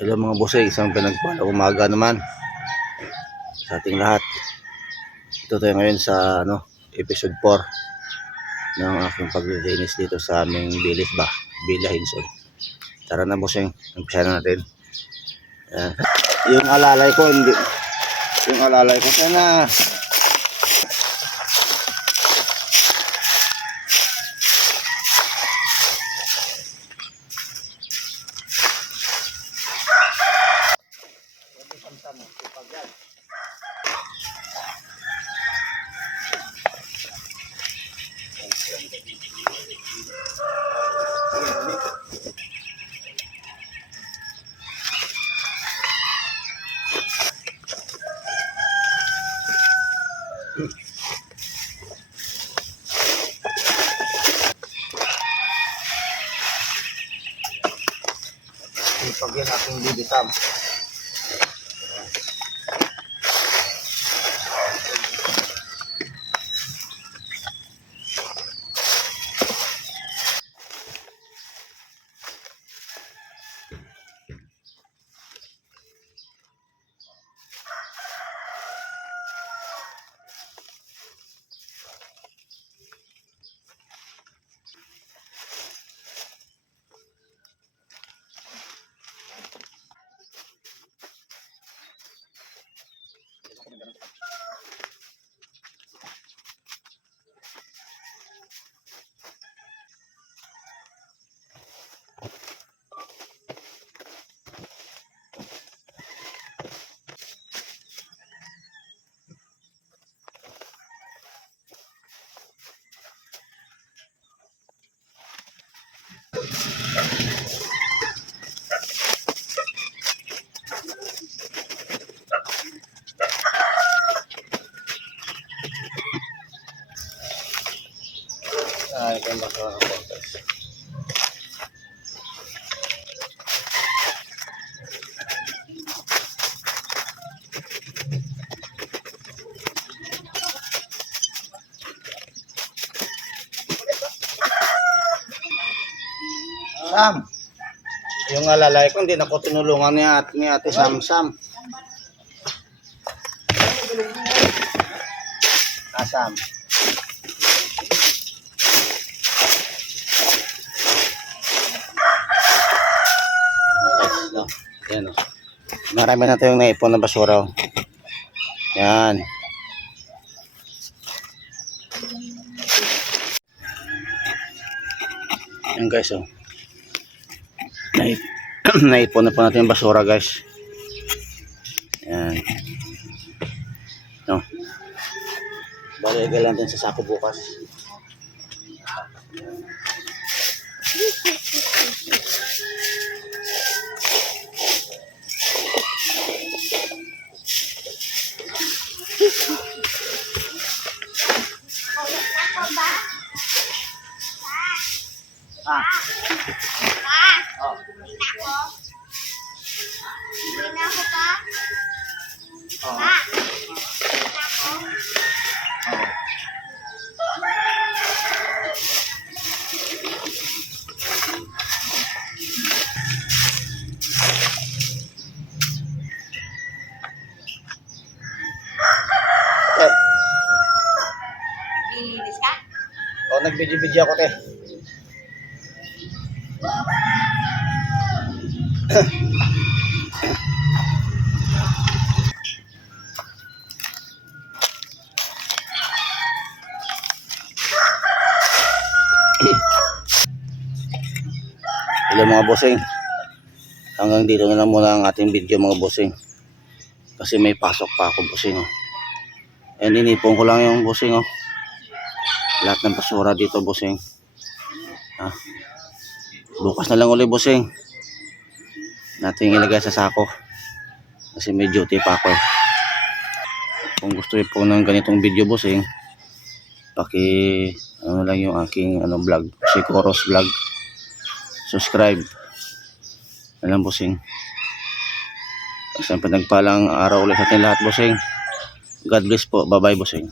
Hello mga bossing, isang pinagpalang umaga naman sa ating lahat. Ito tayo ngayon sa episode 4 ng aking paglilinis dito sa aming Villa Hinsol. Tara na bossing, umpisa na natin. Yung alalay ko sana. Pag yan aking bibitam. Ito ang basura ng kontes. Sam, yung alalay ko hindi na ko tinulungan ni Ate Sam. Sam. Yan o. Marami na tayong naipon na basura. Yan. Yan guys o. Naipon na po natin yung basura guys. Yan. No. Baligal lang din sa sako bukas. Nilinis ka? O, nagbidyo-bidyo ako te. Hello mga bossing. Hanggang dito na lang muna ang ating video mga bossing. Kasi may pasok pa ako bossing oh. And inipon ko lang yung bossing oh. Lahat ng basura dito bossing. Bukas na lang ulit bossing. Natin ilagay sa sako. Kasi may duty pa ako eh. Kung gusto niyo po ng ganitong video bossing, lang yung aking vlog, si Coros Vlog. Subscribe. Alam bossing. Isang pinagpalang araw ulit sa ating lahat bossing. God bless po. Bye bye bossing.